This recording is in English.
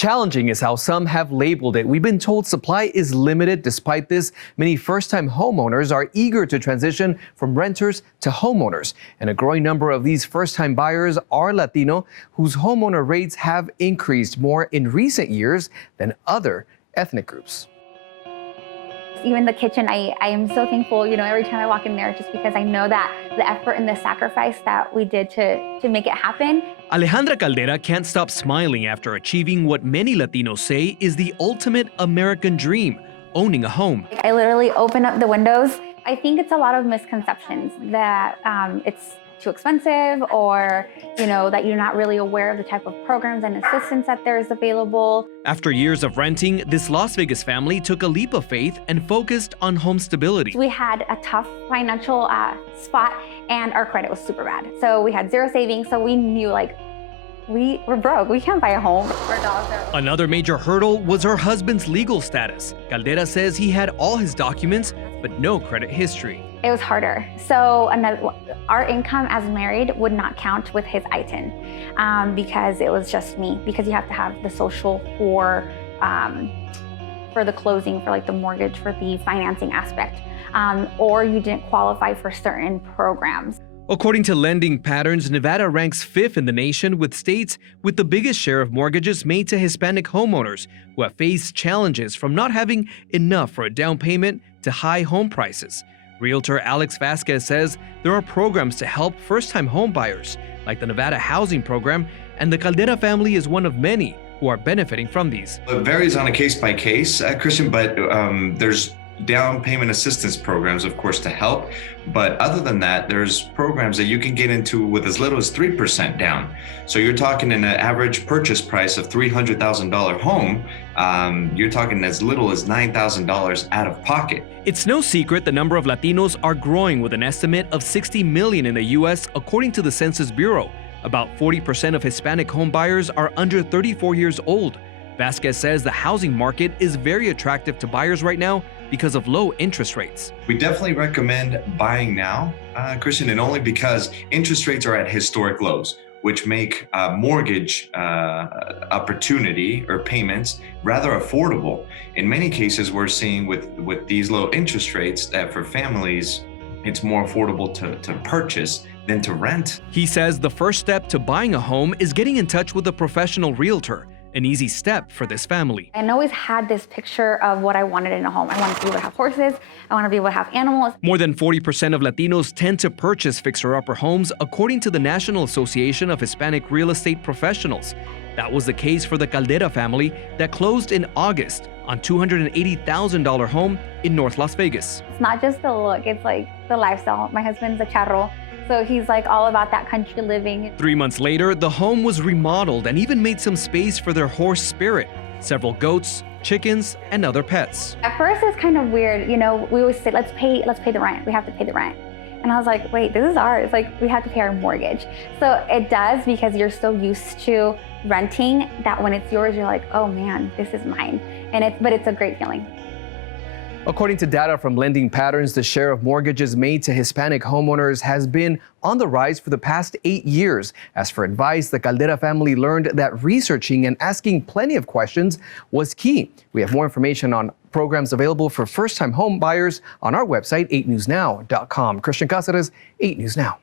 Challenging is how some have labeled it. We've been told supply is limited. Despite this, many first-time homeowners are eager to transition from renters to homeowners. And a growing number of these first-time buyers are Latino, whose homeowner rates have increased more in recent years than other ethnic groups. Even the kitchen, I am so thankful, every time I walk in there, just because I know that the effort and the sacrifice that we did to make it happen. Alejandra Caldera can't stop smiling after achieving what many Latinos say is the ultimate American dream, owning a home. I literally open up the windows. I think it's a lot of misconceptions that it's too expensive, or that you're not really aware of the type of programs and assistance that there is available. After years of renting, this Las Vegas family took a leap of faith and focused on home stability. We had a tough financial spot, and our credit was super bad. So we had zero savings, so we knew we were broke. We can't buy a home. Another major hurdle was her husband's legal status. Caldera says he had all his documents, but no credit history. It was harder. So our income as married would not count with his ITIN because it was just me, because you have to have the social for the closing, for the mortgage, for the financing aspect, or you didn't qualify for certain programs. According to Lending Patterns, Nevada ranks 5th in the nation with states with the biggest share of mortgages made to Hispanic homeowners who have faced challenges from not having enough for a down payment to high home prices. Realtor Alex Vasquez says there are programs to help first-time home buyers, like the Nevada Housing Program, and the Caldera family is one of many who are benefiting from these. It varies on a case-by-case, Christian, but there's down payment assistance programs, of course, to help. But other than that, there's programs that you can get into with as little as 3% down. So you're talking an average purchase price of $300,000 home, you're talking as little as $9,000 out of pocket. It's no secret the number of Latinos are growing, with an estimate of 60 million in the U.S., according to the Census Bureau. About 40% of Hispanic home buyers are under 34 years old. Vasquez says the housing market is very attractive to buyers right now because of low interest rates. We definitely recommend buying now, Christian, and only because interest rates are at historic lows, which make mortgage opportunity or payments rather affordable. In many cases, we're seeing with these low interest rates that for families, it's more affordable to purchase than to rent. He says the first step to buying a home is getting in touch with a professional realtor. An easy step for this family. I always had this picture of what I wanted in a home. I wanted to be able to have horses. I want to be able to have animals. More than 40% of Latinos tend to purchase fixer-upper homes, according to the National Association of Hispanic Real Estate Professionals. That was the case for the Caldera family that closed in August on $280,000 home in North Las Vegas. It's not just the look, it's the lifestyle. My husband's a charro, so he's all about that country living. 3 months later, the home was remodeled and even made some space for their horse Spirit, several goats, chickens, and other pets. At first, it's kind of weird. We always say, let's pay the rent. We have to pay the rent. And I was like, wait, this is ours. We have to pay our mortgage. So it does, because you're so used to renting that when it's yours, you're like, oh man, this is mine. But it's a great feeling. According to data from Lending Patterns, the share of mortgages made to Hispanic homeowners has been on the rise for the past 8 years. As for advice, the Caldera family learned that researching and asking plenty of questions was key. We have more information on programs available for first-time home buyers on our website, 8newsnow.com. Christian Cáceres, 8 News Now.